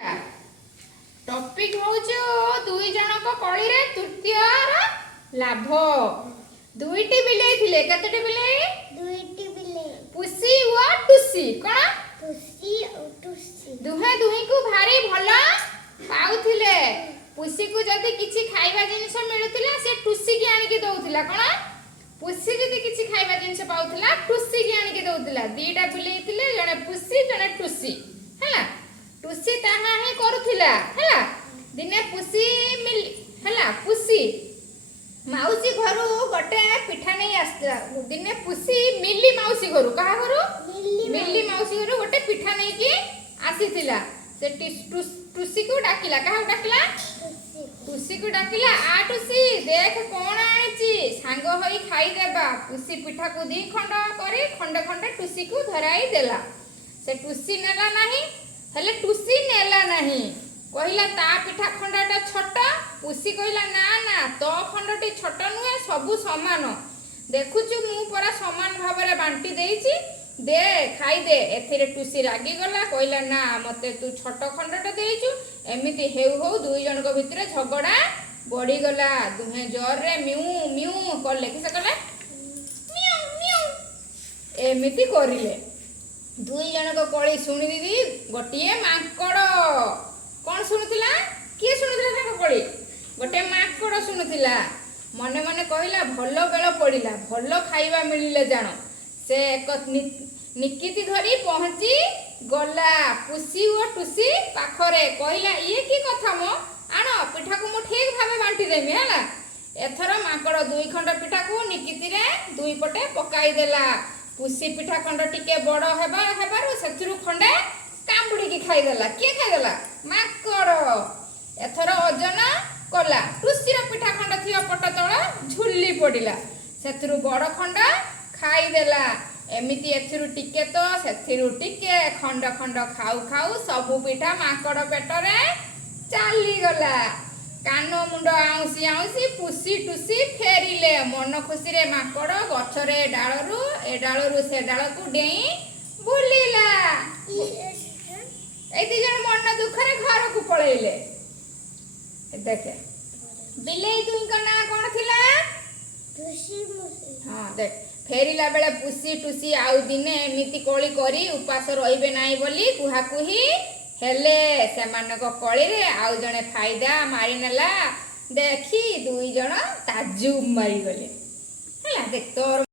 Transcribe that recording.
Topic होउछु दुई जनक कळी रे तृतीय लाभ। दुईटी बिलेई थिले कतटी बिलेई? दुईटी बिलेई। पुसी व टुसी। कोन? पुसी और टुसी। दुहे दुही को भारी भलो पाउथिले। पुसी को जदी किछि खाइबा जिनिस मिलुतिला से टुसी की आनि के दउतिला। कोन? पुसी जदी किछि खाइबा जिनिस पाउथिला टुसी की आनि के दउतिला। दीटा बिलेई थिले जने पुसी जने टुसी। हला टुसी ताहा ही करूथिला। हला दिने पुसी मिल हला पुसी माउसी घरु गोटे पिठा नहीं आस्ता। दिने पुसी मिली माउसी घरु कहा घरु? मिली माउसी घरु गोटे पिठा नहीं की आसीथिला। से टुसी को डाकिला। कहा डाकिला? टुसी को डाकिला। आ टुसी देख कोन आनिची सांग होई खाई देबा। पुसी पिठा को दी खंड करे खंड खंड टुसी को धराई देला। से टुसी नेला नहीं हेले टुसी नेला नहीं कहिला ता पिठा खंडाटा छोट। पुसी कहिला ना ना तो खंडटी छोट नुहे सबु समान देखुछु मु परा समान भाबरे बांटी देइची दे खाई दे। एथिरे टुसी रागी गला कहिला ना मते तू छोट खंडटा देइछु। एमिति हेउ हो दुई जन को भितरे झगड़ा बढ़ी गला। दुहे जोर रे म्यू म्यू करले किसे कले म्यू म्यू एमिति करिले। दुई जन को कळी सुनी दीदी गोटिए माकड़ कौन शुणुला किए शुणुला ताको कळी गोटे माकड़ शुणुला। मने मने कहिला भलो बेल पड़िला भलो खाइबा मिलिले जान। से एक निकिति धरी पहुंची गला पुसी और टुसी पाखरे कहिला ये की कथा मो आनो पिठा को मु ठीक भाबे बांटी देमी। हला एथर माकड़ दुई खंड पिठा को निकिति रे दुई पटे पकाई देला। पुसी पिठा खंड टिके बड़ हेबारु सेथुरु खंडे कांबुड़ी की खाई देला। किए खाई देला? माकड़। एथर ओजन कला टुसी रो पिठा खंड थियो पट तळ झुल्ली पडिला सेथुरु बड़ खंड खाई देला। एमिति एथुरु टिके तो सेथुरु टिके खंड खंड खाऊ खाऊ सबु पिठा माकड़ पेटरे चाली गला। कानो मुंड आउसी आउसी पुसी टुसी फेरिले मन खुशी रे माकड़ गछरे डाळरू ए डाळरू से डाळ को डेई बुलिला। ए दी जण मन दुखरे घर को पळेले। देखे बिलेई दुई का ना कोन थिला? टुसी मुसी। हां देख फेरिला बेले पुसी टुसी आउ दिने एमिति कोली करी उपास रहिबे नाही बोली कुहा कुही हेले सेमानक कळी रे आउ जणे फायदा मारी नेला। देखी दुई जण ताजुब मारी गले। हला देख तोर